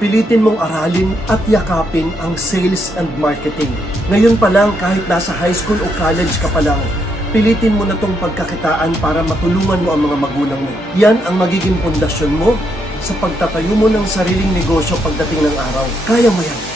Pilitin mong aralin at yakapin ang sales and marketing. Ngayon pa lang, kahit nasa high school o college ka pa lang, pilitin mo na tong pagkakitaan para matulungan mo ang mga magulang mo. Yan ang magiging pundasyon mo sa pagtatayo mo ng sariling negosyo pagdating ng araw. Kaya mo yan.